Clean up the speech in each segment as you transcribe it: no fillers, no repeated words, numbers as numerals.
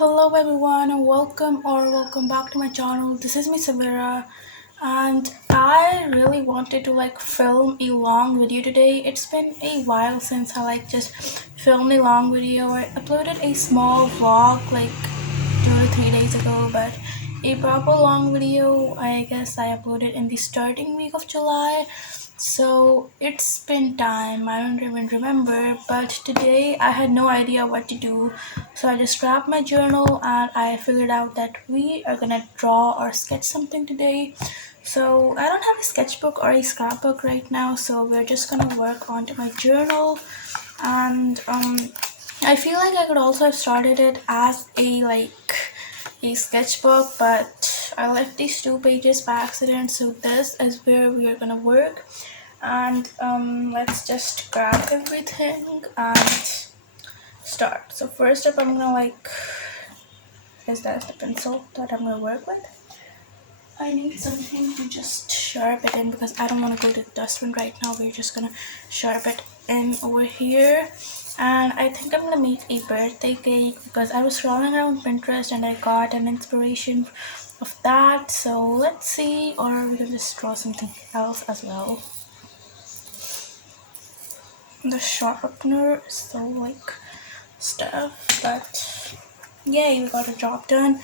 Hello everyone and welcome back to my channel. This is me Savira and I really wanted to film a long video today. It's been a while since I just filmed a long video. I uploaded a small vlog like 2 to 3 days ago, but a proper long video I guess I uploaded in the starting week of July. So it's been time, I don't even remember, but today I had no idea what to do. So I just grabbed my journal and I figured out that we are gonna draw or sketch something today. So I don't have a sketchbook or a scrapbook right now, so we're just gonna work on my journal. And I feel like I could also have started it as a sketchbook, but I left these 2 pages by accident, so this is where we are gonna work. And let's just grab everything and start. So first up I'm gonna is that the pencil that I'm gonna work with. I need something to just sharpen it in because I don't want to go to the dustbin right now. We're just gonna sharpen it in over here. And I think I'm gonna make a birthday cake because I was scrolling around Pinterest and I got an inspiration of that. So let's see, or we can just draw something else as well. The sharpener is so stuff, but yay, we got a job done.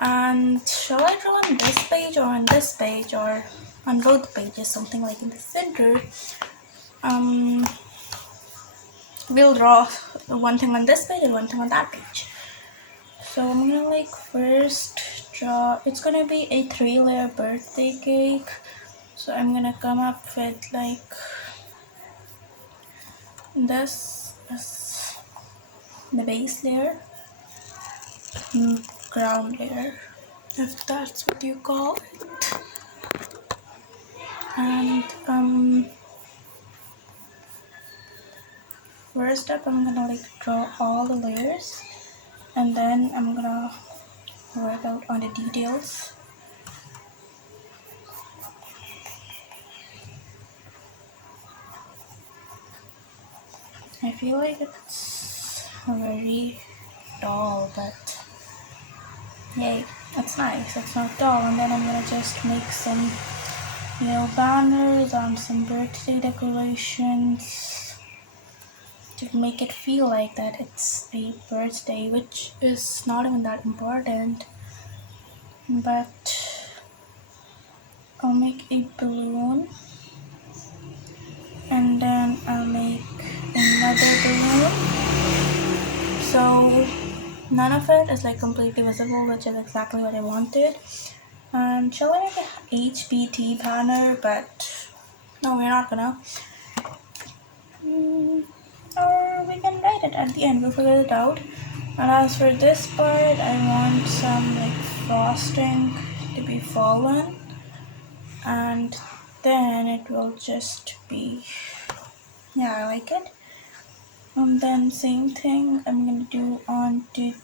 And shall I draw on this page or on this page or on both pages, something like in the center? We'll draw one thing on this page and one thing on that page. So I'm gonna first draw, it's gonna be a 3-layer birthday cake. So I'm gonna come up with this as the base layer, ground layer, if that's what you call it. And first up I'm gonna draw all the layers, and then I'm gonna work out on the details. I feel like it's very tall, but yay, that's nice, it's not tall. And then I'm gonna just make some banners and some birthday decorations to make it feel like that it's a birthday, which is not even that important. But I'll make a balloon, and then I'll make another balloon, so none of it is completely visible, which is exactly what I wanted. And shall I make a HBT banner? But no, we're not gonna. Or we can write it at the end, we'll figure it out. And as for this part, I want some frosting to be fallen, and then it will just be, yeah, I like it. And then same thing I'm gonna do on to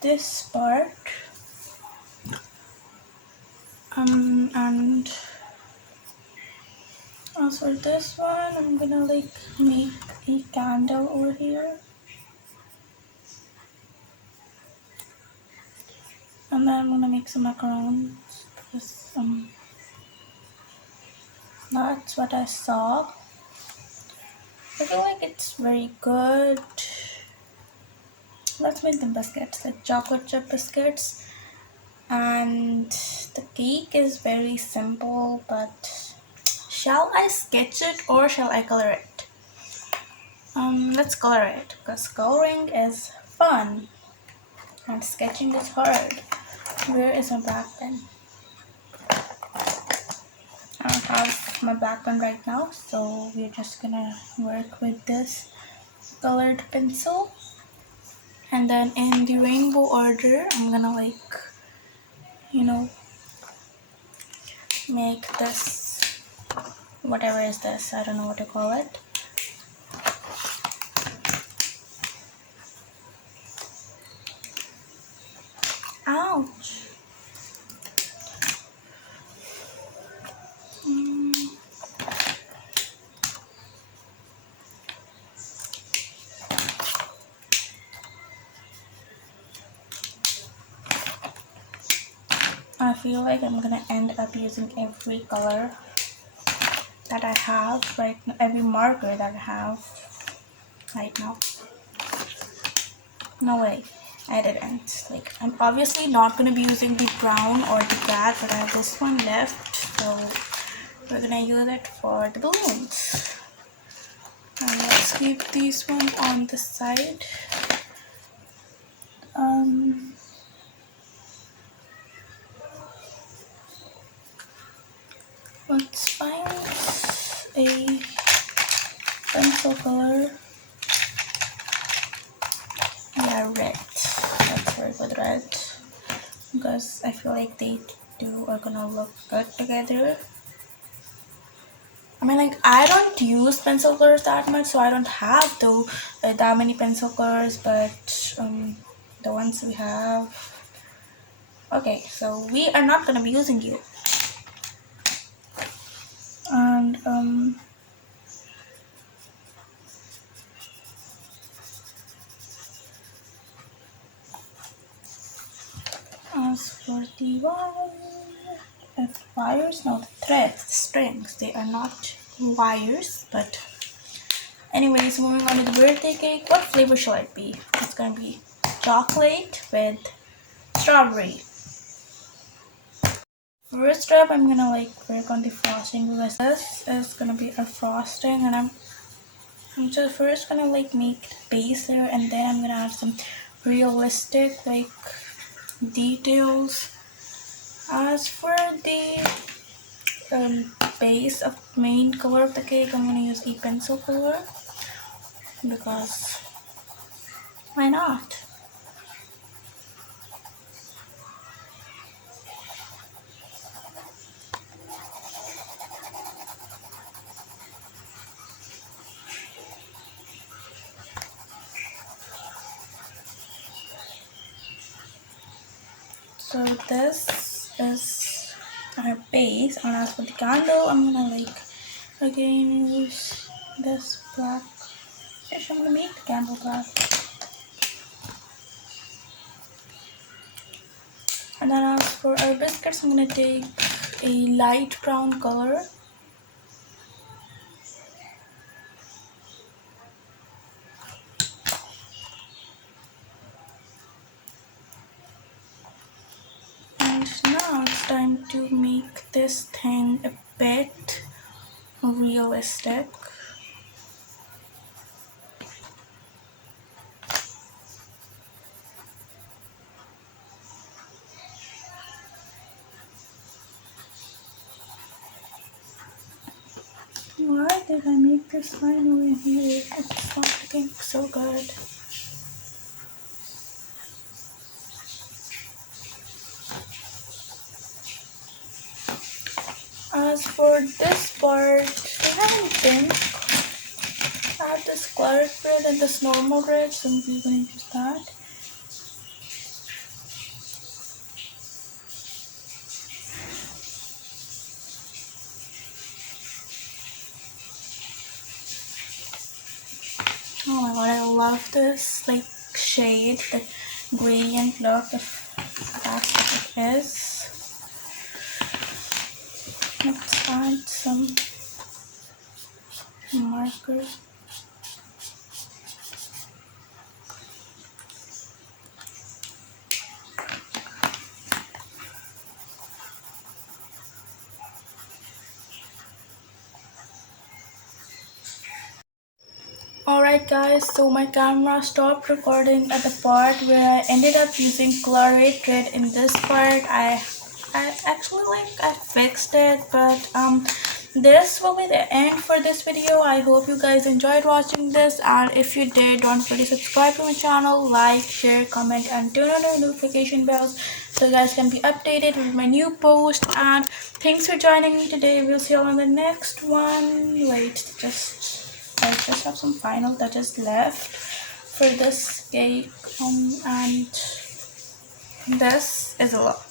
this part. And as for this one, I'm gonna make a candle over here. And then I'm gonna make some macarons because that's what I saw. I feel like it's very good. Let's make them biscuits, like chocolate chip biscuits. And the cake is very simple, but shall I sketch it or shall I color it? Let's color it because coloring is fun and sketching is hard. Where is my black pen? I don't have my black pen right now, so we're just gonna work with this colored pencil. And then in the rainbow order, I'm gonna make this, whatever is this, I don't know what to call it. Ouch. I feel like I'm gonna end up using every color that I have right now, every marker that I have right now. No way, I didn't. Like, I'm obviously not gonna be using the brown or the black, but I have this one left, so we're gonna use it for the balloons. And let's keep this one on the side. Let's find a pencil color. Yeah, red. Let's work with red because I feel like they two are gonna look good together. I mean, like, I don't use pencil colors that much, so I don't have that many pencil colors, but the ones we have. Okay, so we are not gonna be using you. And as for the wires, no, the threads, the strings, they are not wires, but anyways, moving on to the birthday cake. What flavor shall it be? It's gonna be chocolate with strawberry. First up, I'm gonna like work on the frosting because this is gonna be a frosting, and I'm just first gonna like make the base there, and then I'm gonna add some realistic like details. As for the base of main color of the cake, I'm gonna use a pencil color because why not? So this is our base, and as for the candle, I'm gonna like again use this black. I'm gonna make the candle black. And then as for our biscuits, I'm gonna take a light brown color. And now it's time to make this thing a bit realistic. Why did I make this line over here? It's not looking so good. As for this part, we haven't been. I have this claret red and this normal red, so we're gonna use that. Oh my god, I love this like shade, the gradient look, if that's what it is. Let's add some markers. Alright guys, so my camera stopped recording at the part where I ended up using claret red in this part. I actually I fixed it, but this will be the end for this video. I hope you guys enjoyed watching this, and if you did, don't forget to subscribe to my channel, like, share, comment, and turn on the notification bells so you guys can be updated with my new post. And thanks for joining me today. We'll see you on the next one. Wait, I just have some final touches left for this cake, and this is a lot.